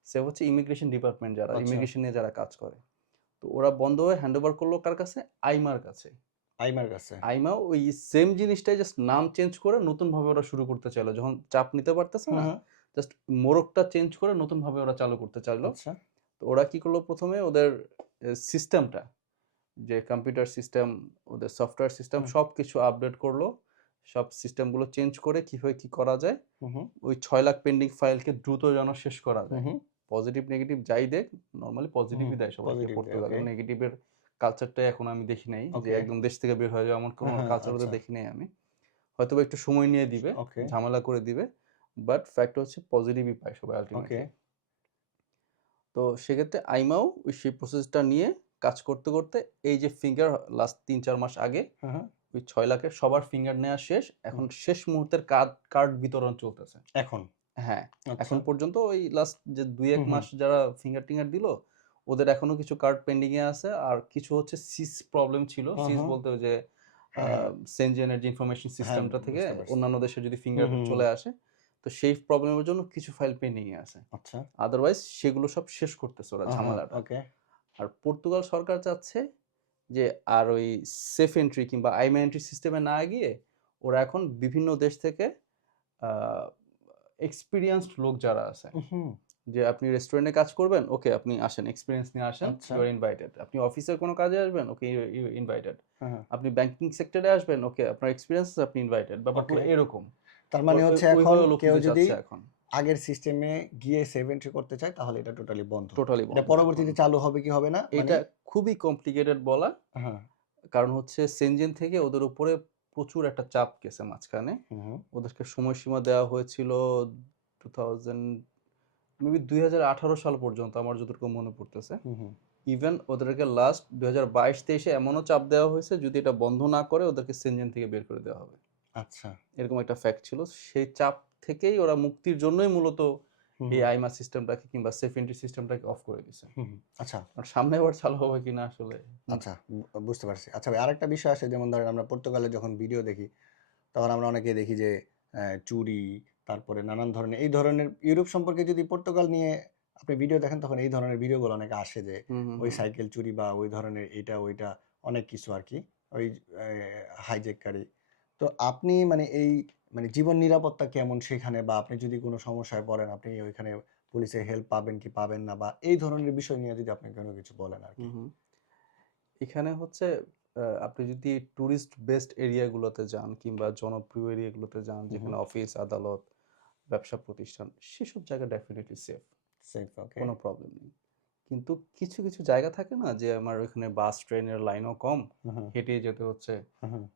[SPEAKER 2] সেফ হচ্ছে ইমিগ্রেশন ডিপার্টমেন্ট যারা
[SPEAKER 1] আচ্ছা।
[SPEAKER 2] ইমিগ্রেশন নিয়ে যারা কাজ করে। তো ওরা বন্ধ হয়ে হ্যান্ড ওভার করল কার কাছে? আইমার কাছে।
[SPEAKER 1] আইমার কাছে।
[SPEAKER 2] আইমা ওই সেম জিনিসটাই জাস্ট নাম চেঞ্জ করে নতুন ভাবে ওরা শুরু করতে চাইলো। যখন চাপ নিতে পারতেছে না জাস্ট মোড়কটা চেঞ্জ করে নতুন ভাবে ওরা চালু করতে চাইলো।
[SPEAKER 1] আচ্ছা।
[SPEAKER 2] তো ওরা কি করল প্রথমে ওদের সিস্টেমটা যে কম্পিউটার সিস্টেম ওদের সফটওয়্যার সিস্টেম সব কিছু আপডেট করল। সব সিস্টেমগুলো চেঞ্জ করে কীভাবে কি করা যায়। ওই ছয় লাখ পেন্ডিং ফাইলকে দ্রুত যেন শেষ করা যায়। পজিটিভ নেগেটিভ যাই দেখ নর্মালি পজিটিভই দেয় সবাইকে
[SPEAKER 1] দেয়,
[SPEAKER 2] নেগেটিভের কালচারটা এখন আমি দেখি নাই। যে একদম দেশ থেকে বের হয়ে যাওয়া এমন কোনো
[SPEAKER 1] হ্যাঁ,
[SPEAKER 2] কালচার ওদের
[SPEAKER 1] আচ্ছা।
[SPEAKER 2] দেখি নাই আমি। হয়তো একটু সময় নিয়ে দিবে. ঝামেলা করে দিবে বাট ফ্যাক্ট হচ্ছে পজিটিভই পায় সবাই আলটিমেটলি তো সেক্ষেত্রে আইমাও ওই সেই প্রসেসটা নিয়ে কাজ করতে করতে এই যে ফিঙ্গার লাস্ট তিন চার মাস আগে। ওই ছয় লাখের সবার ফিঙ্গার নেওয়া শেষ এখন শেষ মুহূর্তের কার্ড কার্ড বিতরণ চলতেছে।
[SPEAKER 1] এখন?
[SPEAKER 2] হ্যাঁ
[SPEAKER 1] আচ্ছা।
[SPEAKER 2] এখন পর্যন্ত ওই লাস্ট যে দুই এক। মাস যারা ফিঙ্গার টিঙ্গার দিল ওদের এখনও কিছু কার্ড পেন্ডিং এ আছে আর কিছু হচ্ছে সিস প্রবলেম ছিল। সিস বলতে যে
[SPEAKER 1] হ্যাঁ।
[SPEAKER 2] সেনজেনের যে ইনফরমেশন সিস্টেমটা থেকে অন্যান্য দেশে যদি ফিঙ্গার। চলে আসে তো সেই প্রবলেমের জন্য কিছু ফাইল পেন্ডিং এ আছে।
[SPEAKER 1] আচ্ছা।
[SPEAKER 2] আদারওয়াইজ সেগুলো সব শেষ করতেছে ওরা ঝামেলাটা।
[SPEAKER 1] ওকে
[SPEAKER 2] আর পর্তুগাল সরকার চাচ্ছে যে আর ওই সেফ এন্ট্রি কিংবা আইমা এন্ট্রি সিস্টেমে না গিয়ে ওরা এখন বিভিন্ন দেশ থেকে এক্সপিরিয়েন্সড লোক যারা আছে যে আপনি রেস্টুরেন্টে কাজ করবেন ওকে আপনি আসেন এক্সপিরিয়েন্স নিয়ে আসেন। ইউ আর ইনভাইটেড আপনি অফিসের কোনো কাজে আসবেন ওকে ইউ ইনভাইটেড আপনি ব্যাংকিং সেক্টরে আসবেন ওকে আপনার এক্সপিরিয়েন্স আপনি ইনভাইটেড
[SPEAKER 1] Okay.
[SPEAKER 2] এরকম।
[SPEAKER 1] তার মানে হচ্ছে এখন কেউ যদি আগের সিস্টেমে গিয়ে সেভ এন্ট্রি করতে চায় তাহলে এটা টোটালি বন্ধ।
[SPEAKER 2] টোটালি
[SPEAKER 1] এটা পরবর্তীতে চালু হবে কি হবে না? মানে-
[SPEAKER 2] এটা খুবই কমপ্লিকেটেড বলা।
[SPEAKER 1] হ্যাঁ।
[SPEAKER 2] কারণ হচ্ছে সেনজেন থেকে ওদের উপরে প্রচুর একটা চাপ গেছে মাঝখানে। ওদেরকে সময়সীমা দেওয়া হয়েছিল টু থাউজেন্ড মেবি দুই হাজার আঠারো সাল পর্যন্ত আমার যতটুকু মনে পড়তেছে। ইভেন ওদেরকে লাস্ট দুই হাজার বাইশ তেইশে এমনও চাপ দেওয়া হয়েছে যদি এটা বন্ধ না করে ওদেরকে সেনজেন থেকে বের করে দেওয়া হবে।
[SPEAKER 1] আচ্ছা।
[SPEAKER 2] এরকম একটা ফ্যাক্ট ছিল। সেই চাপ থেকেই ওরা মুক্তির জন্যই মূলত এই। আইমা সিস্টেমটাকে কিংবা সেফ এন্ট্রি সিস্টেমটাকে অফ করে
[SPEAKER 1] হুম। আচ্ছা।
[SPEAKER 2] সামনে আবার চালু হবে কিনা আসলে
[SPEAKER 1] আচ্ছা বুঝতে পারছি। আচ্ছা ভাই আরেকটা বিষয় আছে যেমন ধরেন আমরা পর্তুগালে যখন ভিডিও দেখি তখন আমরা অনেকে দেখি যে চুরি তারপরে নানান ধরনের এই ধরনের ইউরোপ সম্পর্কে যদি পর্তুগাল নিয়ে আপনি ভিডিও দেখেন তখন এই ধরনের ভিডিওগুলো অনেকে আসে যে ওই সাইকেল চুরি বা ওই ধরনের এটা ওইটা অনেক কিছু আর কি। ওই হাইজেককারী তো আপনি মানে এই মানে জীবন নিরাপত্তা কেমন সেখানে? বা আপনি যদি কোনো সমস্যায় পড়েন আপনি ওইখানে পুলিশের হেল্প পাবেন কি পাবেন না? বা এই ধরনের বিষয় নিয়ে যদি আপনি কোনো কিছু বলেন আর কি।
[SPEAKER 2] এখানে হচ্ছে আপনি যদি টুরিস্ট বেসড এরিয়াগুলোতে যান কিংবা জনপ্রিয় এরিয়াগুলোতে যান যেখানে অফিস আদালত ব্যবসা প্রতিষ্ঠান সেসব জায়গা ডেফিনেটলি সেফ
[SPEAKER 1] সেফ
[SPEAKER 2] কোনো প্রবলেম নেই। কিন্তু কিছু কিছু জায়গা থাকে না যে আমার ওইখানে বাস ট্রেনের লাইনও কম হেঁটে যেতে হচ্ছে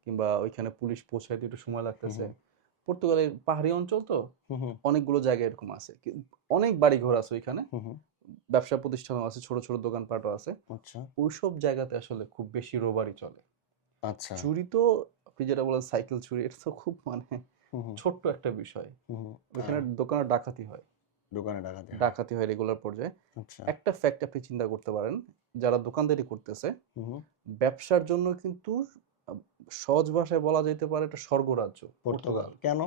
[SPEAKER 2] কিংবা ওইখানে পুলিশ পৌঁছাইতে একটু সময় লাগতেছে। পর্তুগালের পাহাড়ি অঞ্চল তো অনেকগুলো জায়গা এরকম আছে। অনেক বাড়ি ঘর আছে ওইখানে। ব্যবসা প্রতিষ্ঠানও আছে ছোট ছোট দোকানপাটও আছে।
[SPEAKER 1] আচ্ছা।
[SPEAKER 2] ওইসব জায়গাতে আসলে খুব বেশি রোবারি চলে।
[SPEAKER 1] আচ্ছা।
[SPEAKER 2] চুরি তো আপনি যেটা বলেন সাইকেল চুরি এটা তো খুব মানে ছোট্ট একটা বিষয়। ওইখানে দোকানে ডাকাতি হয়।
[SPEAKER 1] দোকানে ডাকাতি হয়।
[SPEAKER 2] ডাকাতি হয় রেগুলার পর্যায়ে।
[SPEAKER 1] আচ্ছা।
[SPEAKER 2] একটা ফ্যাক্ট আপনি চিন্তা করতে পারেন যারা দোকানদারি করতেছে। ব্যবসার জন্য কিন্তু সহজ ভাষায় বলা যেতে পারে এটা স্বর্গরাজ্য
[SPEAKER 1] পর্তুগাল। কেন?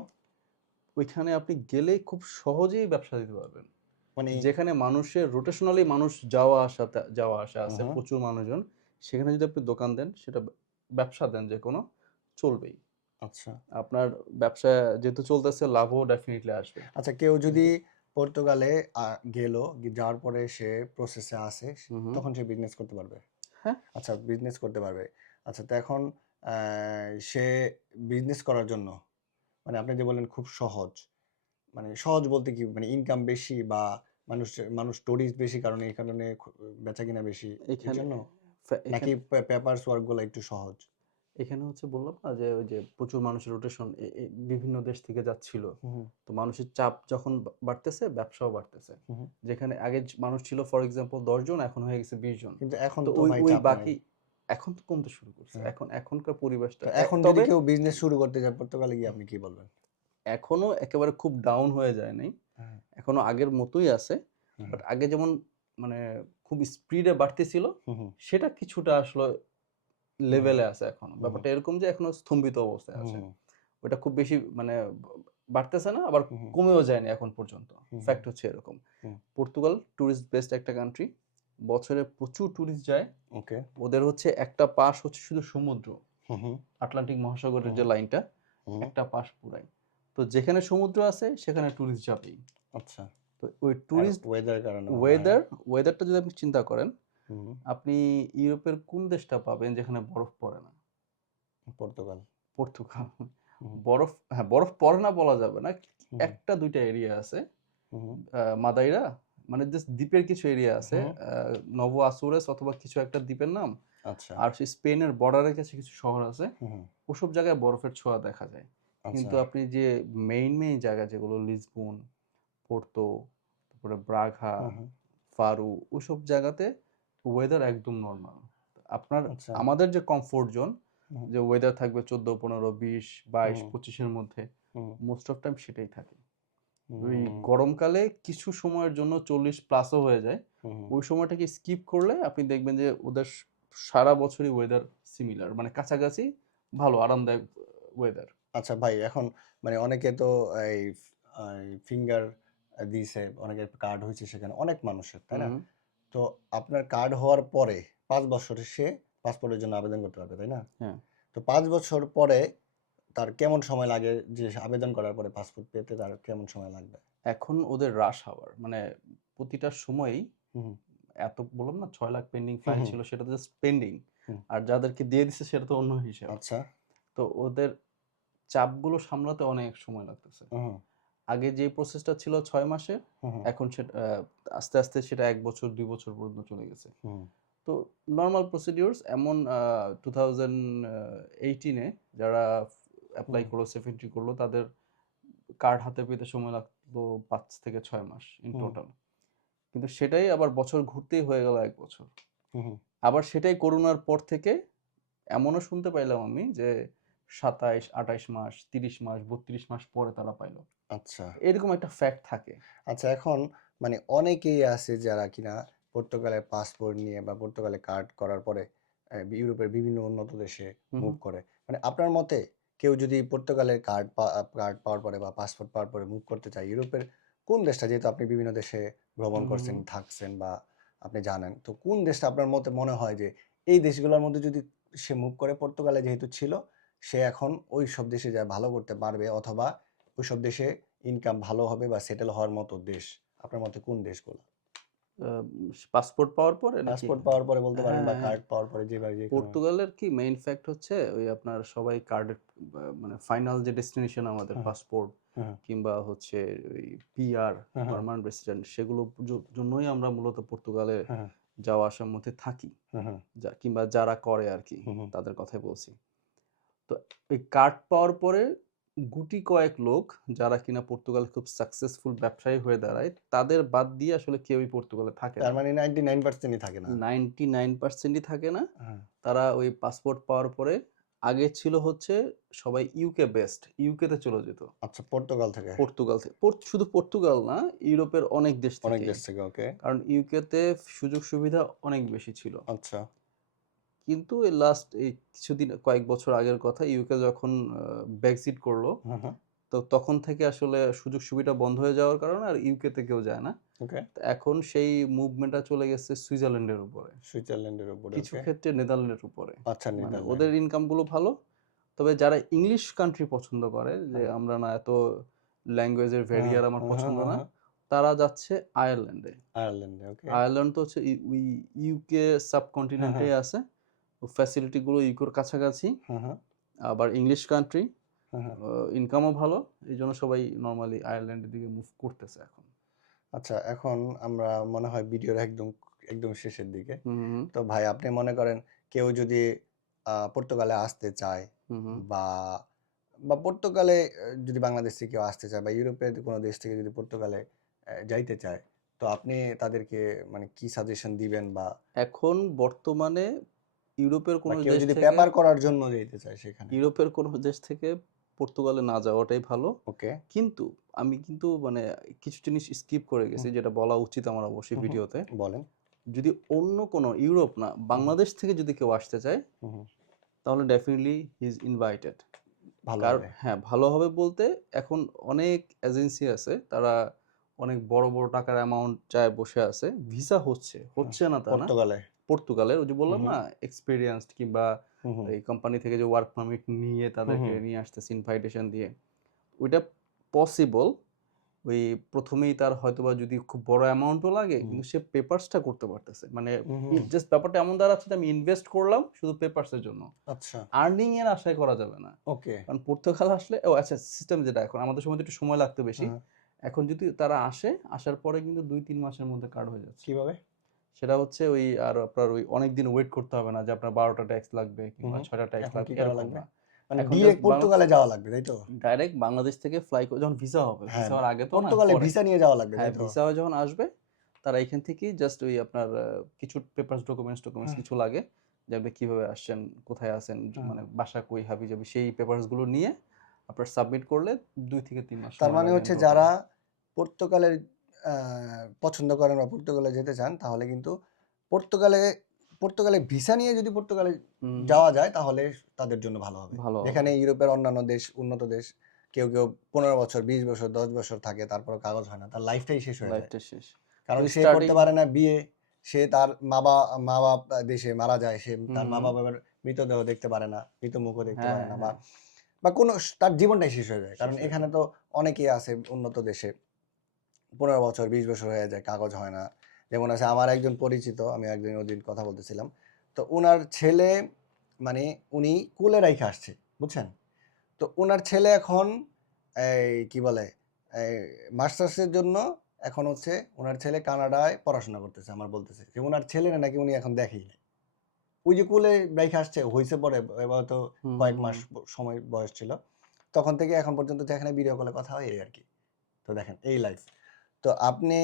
[SPEAKER 2] ওইখানে আপনি গেলেই খুব সহজেই ব্যবসা দিতে পারবেন।
[SPEAKER 1] মানে
[SPEAKER 2] যেখানে মানুষের রোটেশনালি মানুষ যাওয়া আসা যাওয়া আসা আছে। প্রচুর মানুষজন সেখানে যদি আপনি দোকান দেন সেটা ব্যবসা দেন যে কোনো চলবেই।
[SPEAKER 1] আচ্ছা।
[SPEAKER 2] আপনার ব্যবসা যেহেতু চলতেছে লাভও ডেফিনেটলি আসবে।
[SPEAKER 1] আচ্ছা কেউ যদি পর্তুগালে গেল যাওয়ার পরে সে প্রসেসে আসে। তখন সে বিজনেস করতে পারবে?
[SPEAKER 2] হ্যাঁ।
[SPEAKER 1] আচ্ছা বিজনেস করতে পারবে। আচ্ছা তো এখন সে বিজনেস করার জন্য। মানে আপনি যে বললেন খুব সহজ। মানে সহজ বলতে কি? মানে ইনকাম বেশি বা মানুষ মানুষ টুরিস্ট বেশি কারণে এই কারণে বেচা কিনা বেশি।
[SPEAKER 2] এখানে
[SPEAKER 1] নাকি পেপারস ওয়ার্কগুলো একটু সহজ?
[SPEAKER 2] এখানে হচ্ছে বললাম না যে ওই যে প্রচুর মানুষের রোটেশন বিভিন্ন দেশ থেকে যাচ্ছিল। তো মানুষের চাপ যখন বাড়তেছে ব্যবসাও বাড়তেছে। যেখানে আগে মানুষ ছিল ফর এক্সাম্পল দশ জন এখন হয়ে গেছে বিশ জন।
[SPEAKER 1] কিন্তু এখন
[SPEAKER 2] ওই। বাকি এখন তো কমতে শুরু করছে।
[SPEAKER 1] হ্যাঁ।
[SPEAKER 2] এখন এখনকার পরিবেশটা
[SPEAKER 1] এখন যদি কেউ বিজনেস শুরু করতে যায় পর্তুগালে গিয়ে আপনি কি বলবেন?
[SPEAKER 2] এখনও একেবারে খুব ডাউন হয়ে যায় নাই।
[SPEAKER 1] হ্যাঁ।
[SPEAKER 2] এখনও আগের মতোই আছে। বাট আগে যেমন মানে খুব স্পিডে বাড়তেছিল সেটা কিছুটা আসলে লেভেলে আছে এখন। ব্যাপারটা এরকম যে এখনও স্তম্ভিত অবস্থায় আছে। ওটা খুব বেশি মানে বাড়তেছে না আবার। কমেও যায়নি এখন পর্যন্ত। ফ্যাক্ট হচ্ছে এরকম। পর্তুগাল টুরিস্ট বেস্ট একটা কান্ট্রি বছরে প্রচুর ট্যুরিস্ট যায়।
[SPEAKER 1] ওকে
[SPEAKER 2] ওদের হচ্ছে একটা পাশ হচ্ছে শুধু সমুদ্র। আটলান্টিক মহাসাগরের যে লাইনটা একটা পাশ পুরাই। তো যেখানে সমুদ্র আছে সেখানে ট্যুরিস্ট যাবেই।
[SPEAKER 1] আচ্ছা।
[SPEAKER 2] তো ওই ট্যুরিস্ট
[SPEAKER 1] ওয়েদার কারণে
[SPEAKER 2] ওয়েদার ওয়েদারটা যদি আপনি চিন্তা করেন আপনি ইউরোপের কোন দেশটা পাবেন যেখানে বরফ পড়ে না?
[SPEAKER 1] পর্তুগাল।
[SPEAKER 2] পর্তুগাল। বরফ হ্যাঁ বরফ পড়ে না বলা যাবে না। একটা দুইটা এরিয়া আছে। মাদাইরা মানে জাস্ট দ্বীপের কিছু এরিয়া আছে নভো আসুরেস অথবা কিছু একটা দ্বীপের নাম।
[SPEAKER 1] আচ্ছা।
[SPEAKER 2] আর সেই স্পেনের বর্ডারের কাছে কিছু শহর আছে ওসব জায়গায় বরফের ছোঁয়া দেখা যায়। কিন্তু
[SPEAKER 1] আচ্ছা
[SPEAKER 2] আপনি যে মেইন মেইন জায়গা যেগুলো লিসবন পোর্তো তারপরে ব্রাঘা ফারু ওইসব জায়গাতে ওয়েদার একদম নর্মাল আপনার
[SPEAKER 1] আচ্ছা।
[SPEAKER 2] আমাদের যে কমফোর্ট জোন যে ওয়েদার থাকবে চোদ্দ পনেরো বিশ বাইশ পঁচিশের মধ্যে মোস্ট অফ টাইম সেটাই থাকে। ওই গরমকালে কিছু সময়ের জন্য চল্লিশ প্লাসও হয়ে যায়। ওই সময়টাকে স্কিপ করলে আপনি দেখবেন যে ওদের সারা বছরই ওয়েদার সিমিলার মানে কাছাকাছি ভালো আরামদায়ক ওয়েদার
[SPEAKER 1] আচ্ছা ভাই এখন মানে অনেকে তো এই ফিঙ্গার দিয়েছে অনেকের কার্ড হয়েছে সেখানে অনেক মানুষের তাই না? তো আপনার কার্ড হওয়ার পরে পাঁচ বছরে সে পাসপোর্টের জন্য আবেদন করতে পারবে তাই না?
[SPEAKER 2] হ্যাঁ।
[SPEAKER 1] তো পাঁচ বছর পরে তার কেমন সময় লাগে? যে আবেদন করার পরে পাসপোর্ট পেতে তার কেমন সময় লাগবে?
[SPEAKER 2] এখন ওদের রাশ আওয়ার মানে প্রতিটা সময়ই এত বললাম না ছয় লাখ পেন্ডিং ফাইল ছিল সেটা জাস্ট পেন্ডিং আর যাদেরকে দিয়ে দিছে সেটা তো অন্য হিসাব।
[SPEAKER 1] আচ্ছা।
[SPEAKER 2] তো ওদের চাপগুলো সামলাতে অনেক সময় লাগতেছে। আগে যে প্রসেসটা ছিল ছয় মাসে
[SPEAKER 1] হুম, হুম,
[SPEAKER 2] এখন সেটা আস্তে আস্তে সেটা এক বছর দুই বছর পর্যন্ত চলে গেছে। তো নর্মাল প্রসিডিউরস এমন টু থাউজেন্ড এইটিনে যারা অ্যাপ্লাই। করল সেফেন্ট্রি করল তাদের কার্ড হাতে পেতে সময় লাগতো পাঁচ থেকে ছয় মাস ইন টোটাল কিন্তু সেটাই আবার বছর ঘুরতেই হয়ে গেল এক বছর। আবার সেটাই করোনার পর থেকে এমনও শুনতে পাইলাম আমি যে সাতাইশ আঠাইশ মাস তিরিশ মাস বত্রিশ মাস পরে তারা পাইলো।
[SPEAKER 1] আচ্ছা।
[SPEAKER 2] এরকম একটা ফ্যাক্ট থাকে।
[SPEAKER 1] আচ্ছা এখন মানে অনেকেই আছে যারা কিনা পর্তুগালের পাসপোর্ট নিয়ে বা পর্তুগালে কার্ড করার পরে ইউরোপের বিভিন্ন উন্নত দেশে মুভ করে। মানে আপনার মতে কেউ যদি পর্তুগালের কার্ড কার্ড পাওয়ার পরে বা পাসপোর্ট পাওয়ার পরে মুভ করতে চায় ইউরোপের কোন দেশটা? যেহেতু আপনি বিভিন্ন দেশে ভ্রমণ করছেন থাকছেন বা আপনি জানেন তো কোন দেশটা আপনার মতে মনে হয় যে এই দেশগুলোর মধ্যে যদি সে মুভ করে পর্তুগালে যেহেতু ছিল সে এখন ওই সব দেশে যা ভালো করতে পারবে অথবা ওই সব দেশে ইনকাম ভালো হবে বা সেটেল হওয়ার মতো দেশ আপনার মতে কোন দেশগুলো?
[SPEAKER 2] পাসপোর্ট পাওয়ার পরে
[SPEAKER 1] পাসপোর্ট পাওয়ার পরে বলতে পারেন
[SPEAKER 2] হ্যাঁ
[SPEAKER 1] বা
[SPEAKER 2] হ্যাঁ।
[SPEAKER 1] কার্ড পাওয়ার পরে যেভাবে
[SPEAKER 2] পর্তুগালের কি মেইন ফ্যাক্ট হচ্ছে ওই আপনার সবাই কার্ডের মানে ফাইনাল যে ডেস্টিনেশন আমাদের
[SPEAKER 1] হ্যাঁ।
[SPEAKER 2] পাসপোর্ট
[SPEAKER 1] হ্যাঁ।
[SPEAKER 2] কিংবা হচ্ছে ওই পিআর
[SPEAKER 1] হ্যাঁ হ্যাঁ।
[SPEAKER 2] পার্মানেন্ট রেসিডেন্ট সেগুলো জন্যই আমরা মূলত পর্তুগালে
[SPEAKER 1] হ্যাঁ
[SPEAKER 2] যাওয়া আসার মধ্যে থাকি।
[SPEAKER 1] হ্যাঁ হ্যাঁ।
[SPEAKER 2] কিংবা যারা করে আর কি তাদের কথাই বলছি। তো এই কার্ড পাওয়ার পরে গুটি কয়েক লোক যারা কিনা পর্তুগালে খুব সাকসেসফুল ব্যবসায়ী হয়ে দাঁড়ায় তাদের বাদ দিয়ে আসলে কেউই পর্তুগালে থাকে
[SPEAKER 1] তার
[SPEAKER 2] না
[SPEAKER 1] মানে নাইনটি নাইন পার্সেন্টই থাকে না।
[SPEAKER 2] নাইনটি নাইন পার্সেন্টই থাকে না।
[SPEAKER 1] হ্যাঁ।
[SPEAKER 2] তারা ওই পাসপোর্ট পাওয়ার পরে আগে ছিল হচ্ছে সবাই ইউকে বেস্ট ইউকে তে চলে যেত।
[SPEAKER 1] আচ্ছা পর্তুগাল থেকে।
[SPEAKER 2] পর্তুগাল থেকে। শুধু পর্তুগাল না ইউরোপের অনেক দেশ
[SPEAKER 1] অনেক
[SPEAKER 2] থেকে।
[SPEAKER 1] দেশ থেকে ওকে
[SPEAKER 2] কারণ ইউকেতে সুযোগ সুবিধা অনেক বেশি ছিল।
[SPEAKER 1] আচ্ছা।
[SPEAKER 2] কিন্তু এই লাস্ট এই কিছুদিন কয়েক বছর আগের কথা ইউকে যখন ব্রেক্সিট করল তো তখন থেকে আসলে সুযোগ সুবিধা বন্ধ হয়ে যাওয়ার কারণে আর ইউকেতে কেউ যায় না। এখন সেই মুভমেন্টটা চলে গেছে সুইজারল্যান্ডের উপরে।
[SPEAKER 1] সুইজারল্যান্ডের উপরে
[SPEAKER 2] কিছু ক্ষেত্রে নেদারল্যান্ডের উপরে।
[SPEAKER 1] আচ্ছা
[SPEAKER 2] মানে ওদের ইনকামগুলো ভালো তবে যারা ইংলিশ কান্ট্রি পছন্দ করে যে
[SPEAKER 1] হ্যাঁ।
[SPEAKER 2] আমরা না এত ল্যাঙ্গুয়েজের ভেরিয়ার আমার
[SPEAKER 1] হ্যাঁ
[SPEAKER 2] পছন্দ
[SPEAKER 1] হ্যাঁ
[SPEAKER 2] না তারা যাচ্ছে আয়ারল্যান্ডে
[SPEAKER 1] আয়ারল্যান্ডে ওকে
[SPEAKER 2] আয়ারল্যান্ড তো হচ্ছে ইউকে সাবকন্টিনেন্টে আছে। ফ্যাসিলিটি গুলো ইউকের কাছাকাছি
[SPEAKER 1] হ্যাঁ হ্যাঁ।
[SPEAKER 2] আবার ইংলিশ কান্ট্রি
[SPEAKER 1] হ্যাঁ হ্যাঁ।
[SPEAKER 2] ইনকামও ভালো এই জন্য সবাই নর্মালি আয়ারল্যান্ডের দিকে মুভ করতেছে এখন।
[SPEAKER 1] আচ্ছা এখন আমরা মনে হয় ভিডিওর একদম একদম শেষের দিকে। তো ভাই আপনি মনে করেন কেউ যদি পর্তুগালে আসতে চায় বা বা পর্তুগালে যদি বাংলাদেশ থেকে কেউ আসতে চায় বা ইউরোপের কোনো দেশ থেকে যদি পর্তুগালে যাইতে চায় তো আপনি তাদেরকে মানে কি সাজেশন দিবেন বা
[SPEAKER 2] এখন বর্তমানে ইউরোপের কোনো দেশ
[SPEAKER 1] যদি পেপার করার জন্য যেতে চায় সেখানে।
[SPEAKER 2] ইউরোপের কোনো দেশ থেকে পর্তুগালে না যাওয়াটাই ভালো।
[SPEAKER 1] ওকে।
[SPEAKER 2] কিন্তু আমি কিন্তু মানে কিছু জিনিস স্কিপ করে গেছি যেটা বলা উচিত আমার অবশ্যই। ভিডিওতে।
[SPEAKER 1] বলেন।
[SPEAKER 2] যদি অন্য কোনো ইউরোপ না বাংলাদেশ থেকে যদি কেউ আসতে চায়। তাহলে ডেফিনেটলি হি ইজ ইনভাইটেড
[SPEAKER 1] ভালো হবে।
[SPEAKER 2] হ্যাঁ ভালো হবে বলতে এখন অনেক এজেন্সি আছে তারা অনেক বড় বড় টাকার অ্যামাউন্ট চায় বসে আছে। ভিসা হচ্ছে হচ্ছে না তা না।
[SPEAKER 1] পর্তুগালে।
[SPEAKER 2] পর্তুগালের ওই যে বললাম না এক্সপিরিয়েন্সড কিংবা। এই কোম্পানি থেকে যে ওয়ার্ক পারমিট নিয়ে তাদেরকে নিয়ে আসতেছে ইনভাইটেশন দিয়ে ওইটা পসিবল ওই প্রথমেই তার হয়তোবা যদি খুব বড় অ্যামাউন্টও লাগে কিন্তু সে পেপারসটা করতে পারতেছে। মানে। জাস্ট ব্যাপারটা এমন দাঁড়াচ্ছে যে আমি ইনভেস্ট করলাম শুধু পেপারসের জন্য।
[SPEAKER 1] আচ্ছা।
[SPEAKER 2] আর্নিং এর আশায় করা যাবে না।
[SPEAKER 1] ওকে।
[SPEAKER 2] কারণ পর্তুগাল আসলে ও আচ্ছা সিস্টেম যেটা এখন আমাদের সময় একটু সময় লাগতো বেশি।
[SPEAKER 1] হ্যাঁ।
[SPEAKER 2] এখন যদি তারা আসে আসার পরে কিন্তু দুই তিন মাসের মধ্যে কার্ড হয়ে যাচ্ছে।
[SPEAKER 1] কীভাবে?
[SPEAKER 2] সেটা হচ্ছে ওই আর আপনার ওই অনেক দিন ওয়েট করতে হবে না যে আপনার বারোটা ট্যাক্স লাগবে কিংবা ছয়টা ট্যাক্স লাগবে এরকম
[SPEAKER 1] লাগবে? মানে ডিরেক্ট পর্তুগালে যাওয়া লাগবে তাই তো
[SPEAKER 2] ডাইরেক্ট বাংলাদেশ থেকে ফ্লাই যখন ভিসা হবে
[SPEAKER 1] হ্যাঁ,
[SPEAKER 2] ভিসা হওয়ার আগে তো
[SPEAKER 1] পর্তুগালে ভিসা নিয়ে যাওয়া লাগবে
[SPEAKER 2] হ্যাঁ ভিসা যখন আসবে তারা এখান থেকেই জাস্ট ওই আপনার কিছু পেপারস ডকুমেন্টস ডকুমেন্টস
[SPEAKER 1] হ্যাঁ।
[SPEAKER 2] কিছু লাগে যে আপনি কীভাবে আসছেন কোথায় আছেন। মানে বাসা কই হাবি যাবি সেই পেপারসগুলো নিয়ে আপনার সাবমিট করলে দুই থেকে তিন মাস
[SPEAKER 1] তার মানে হচ্ছে যারা। পর্তুগালের পছন্দ করেন বা পর্তুগালে যেতে চান তাহলে কিন্তু পর্তুগালে পর্তুগালে ভিসা নিয়ে যদি পর্তুগালে যাওয়া যায় তাহলে তাদের জন্য ভালো হবে। যেখানে ইউরোপের অন্যান্য দেশ উন্নত দেশ কেউ কেউ পনেরো বছর বিশ বছর দশ বছর থাকে তারপর কাগজ হয় না তার লাইফটাই শেষ হয়ে যায়। কারণ সে করতে পারে না বিয়ে সে তার মা বাবা মা বাপ দেশে মারা যায় সে তার মা। বাবার মৃতদেহ দেখতে পারে না মৃত মুখও দেখতে
[SPEAKER 2] হ্যাঁ,
[SPEAKER 1] পারে না বা
[SPEAKER 2] হ্যাঁ।
[SPEAKER 1] বা কোনো তার জীবনটাই শেষ হয়ে যায়। কারণ এখানে তো অনেকেই আছে উন্নত দেশে। পনেরো বছর বিশ বছর হয়ে যায় কাগজ হয় না। যেমন আছে আমার একজন পরিচিত আমি একদিন ওদিন কথা বলতেছিলাম। তো ওনার ছেলে মানে উনি কুলে রাইখে আসছে বুঝছেন? তো ওনার ছেলে এখন এই কি বলে এই মাস্টার্সের জন্য এখন হচ্ছে ওনার ছেলে কানাডায় পড়াশোনা করতেছে আমার বলতেছে। যে ওনার ছেলে নাকি উনি এখন দেখেই নাই। ওই যে কুলে রাইখে আসছে হয়েছে পরে এবার তো কয়েক মাস সময় বয়স ছিল। তখন থেকে এখন পর্যন্ত যেখানে ভিডিও কলে কথা হয় এই আর কি। তো দেখেন এই লাইফ তো আপনি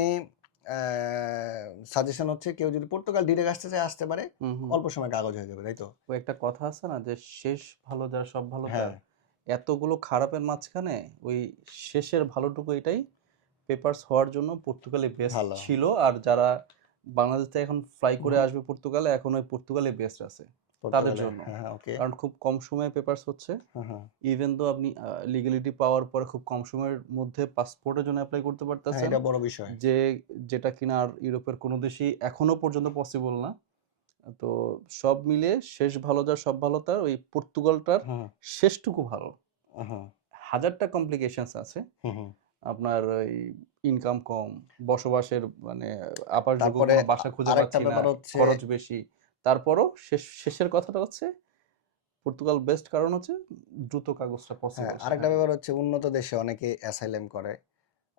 [SPEAKER 1] সাজেশন হচ্ছে কেউ যদি পর্তুগাল ডিরেক্ট আসতে চায় আসতে পারে। অল্প সময় কাগজ হয়ে যাবে তাই তো?
[SPEAKER 2] ওই একটা কথা আছে না যে শেষ ভালো যার সব ভালো
[SPEAKER 1] হ্যাঁ।
[SPEAKER 2] তার এতগুলো খারাপের মাঝখানে ওই শেষের ভালোটুকু এটাই পেপারস হওয়ার জন্য পর্তুগালে বেস্ট। ছিল। আর যারা বাংলাদেশ থেকে এখন ফ্লাই করে আসবে পর্তুগালে এখন ওই পর্তুগালে বেস্ট আছে।
[SPEAKER 1] পর্তুগালে।
[SPEAKER 2] জন্য।
[SPEAKER 1] হ্যাঁ হ্যাঁ
[SPEAKER 2] কারণ খুব কম সময়ে পেপারস হচ্ছে।
[SPEAKER 1] হ্যাঁ হ্যাঁ।
[SPEAKER 2] ইভেন তো আপনি লিগ্যালিটি পাওয়ার পরে খুব কম সময়ের মধ্যে পাসপোর্টের জন্য অ্যাপ্লাই করতে পারতেছেন।
[SPEAKER 1] এটা বড় বিষয়।
[SPEAKER 2] যে যেটা কিনা আর ইউরোপের কোনো দেশই এখনও পর্যন্ত পসিবল না। তো সব মিলে শেষ ভালো যার সব ভালো তার ওই পর্তুগালটার শেষটুকু ভালো। হাজারটা কমপ্লিকেশনস আছে। আপনার ওই ইনকাম কম বসবাসের মানে আপার বাসা খুঁজে পাচ্ছি না খরচ বেশি। তারপরও শেষ শেষের কথাটা হচ্ছে পর্তুগাল বেস্ট কারণ হচ্ছে দ্রুত কাগজটা
[SPEAKER 1] হ্যাঁ
[SPEAKER 2] পসিবল
[SPEAKER 1] আরেকটা ব্যাপার হচ্ছে উন্নত দেশে অনেকে অ্যাসাইলেম করে।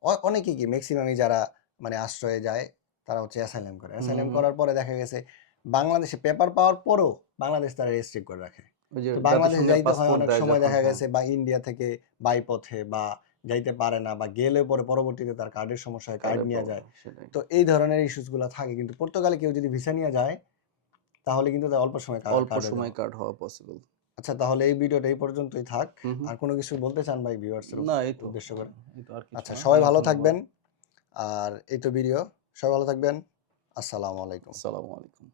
[SPEAKER 1] অ- অনেকেই কি ম্যাক্সিমামই যারা মানে আশ্রয়ে যায় তারা হচ্ছে অ্যাসাইলেম করে। অ্যাসাইলেম করার পরে দেখা গেছে বাংলাদেশে পেপার পাওয়ার পরও বাংলাদেশ তারা রেস্ট্রিক্ট করে রাখে। বাংলাদেশ যাইতে হয় অনেক সময় দেখা
[SPEAKER 2] হ্যাঁ।
[SPEAKER 1] গেছে বা ইন্ডিয়া থেকে বাইপথে বা যাইতে পারে না বা গেলে পরে পরবর্তীতে তার কার্ডের সমস্যা হয় কার্ড নিয়ে যায়। তো এই ধরনের ইস্যুসগুলো থাকে। কিন্তু পর্তুগালে কেউ যদি ভিসা নিয়ে যায় তাহলে কিন্তু অল্প সময়
[SPEAKER 2] অল্প সময় কাট হওয়া পসিবল
[SPEAKER 1] আচ্ছা তাহলে এই ভিডিওটা এই পর্যন্তই থাক। আর কোনো কিছু বলতে চান ভাই ভিউয়ার্স
[SPEAKER 2] না এই তো।
[SPEAKER 1] উদ্দেশ্য করে? আচ্ছা সবাই ভালো থাকবেন। আর এই তো ভিডিও সবাই ভালো থাকবেন। আসসালামু আলাইকুম।
[SPEAKER 2] আসসালামু আলাইকুম।